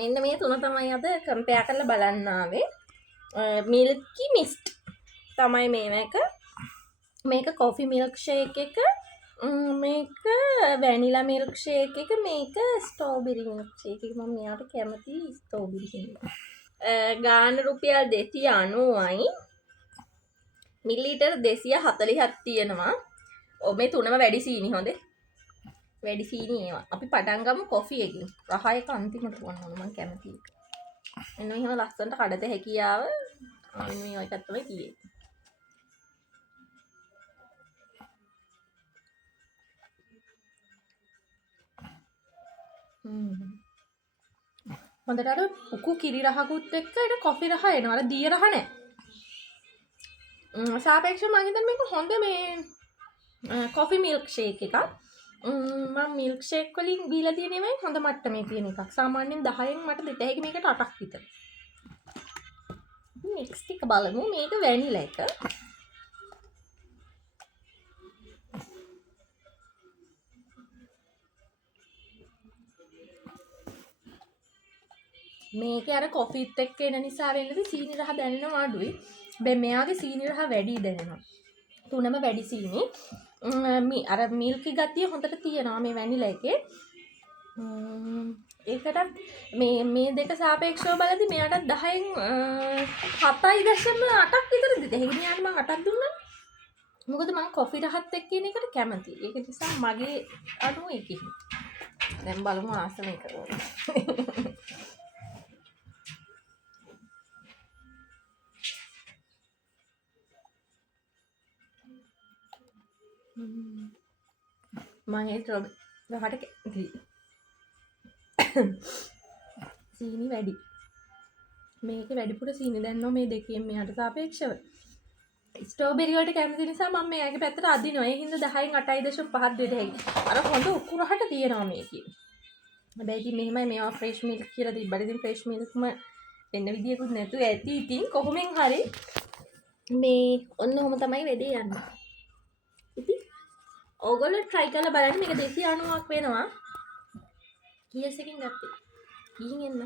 මෙන්න මේ තුන තමයි අද කම්පෙයාර් කරලා බලන්න ආවේ. මිල්කි මිස්ට් තමයි මේක කොෆි මිල්ක් ෂේක් එක, මේක වැනිලා මිල්ක් ෂේක් එක, මේක ස්ට්‍රෝබෙරි මිල්ක් ෂේක් එක. මම මෙයාට කැමති ස්ට්‍රෝබෙරි හින්දා. ගාන රුපියල් 290යි. මිලිලීටර් 240ක් තියෙනවා. මේ තුනම වැඩි සීනි හොඳේ. වැඩි සීනි ඒවා. අපි පටන් ගමු කොෆි එකකින්. රහ එක අන්තිමට වුණා මම කැමති එක. එන්න මෙහෙම ලස්සනට කඩත හැකියාව. මේ ඔය එකක් තමයි තියෙන්නේ. හොඳට අර උකු කිරි රහකුත් එක්ක ඒක කොෆි රහ එනවා. අර දිය රහ නැහැ. සාපේක්ෂව මම හිතන්නේ මේක හොඳ මේ කොෆි මිල්ක් ෂේක් එකක්. මම මිල්ක් ෂේක් වලින් බීලා තියෙන ඒවායින් හොඳ මට්ටමේ තියෙන එකක්. සාමාන්‍යයෙන් 10න් මට දෙත හැකි මේකට 8ක් විතර. නෙක්ස්ට් එක බලමු. මේක වැනිලා එක. මේකේ අර කොෆිත් එක්ක එන නිසා වෙන්නද සීනි රහ දැනෙනවා අඩුයි. මෙයාගේ සීනි රහ වැඩි දැනෙනවා. තුනම වැඩි සීනි. අර මිල්කි ගතිය හොඳට තියෙනවා මේ වැනිලා එකේ. ඒකට මේ දෙක සාපේක්ෂව බලද්දි මෙයාට 10න් 7.8ක් විතර දෙත. ඒක මෙයාට මම 8ක් දුන්නා. මොකද මම කොෆි රහත් එක්ක ඉන්න එකට කැමතියි. ඒක නිසා මගේ අනුව ඒකෙහි. දැන් බලමු ආසම එක ඕනේ. මම ඒ රහට සීනි වැඩි. මේකේ වැඩිපුර සීනි දැනනවා මේ දෙකෙන් මෙහාට සාපේක්ෂව. ස්ට්‍රෝබෙරි වලට කැමති නිසා මම මෙයාගේ පැත්තට අදිනවා. ඒ හින්දා 10න් 8.5 දෙත හැකි. අර හොඳ උකුරහට තියෙනවා මේකේ. හැබැයි ඉතින් මෙහෙමයි මේවා ෆ්‍රෙෂ් මිල්ක් කියලා තිබ්බට ඉතින් ෆ්‍රෙෂ් මිල්ක්ම වෙන්න විදියකුත් නැතුව ඇති. ඉතින් කොහොමෙන් හරි මේ ඔන්න ඔහොම තමයි වෙදේ යන්නේ. ඉතින් ඕගොල්ලෝ try කරලා බලන්න. මේක 290ක් වෙනවා. කීයසකින් ගත්තේ? ගිහින් එන්න.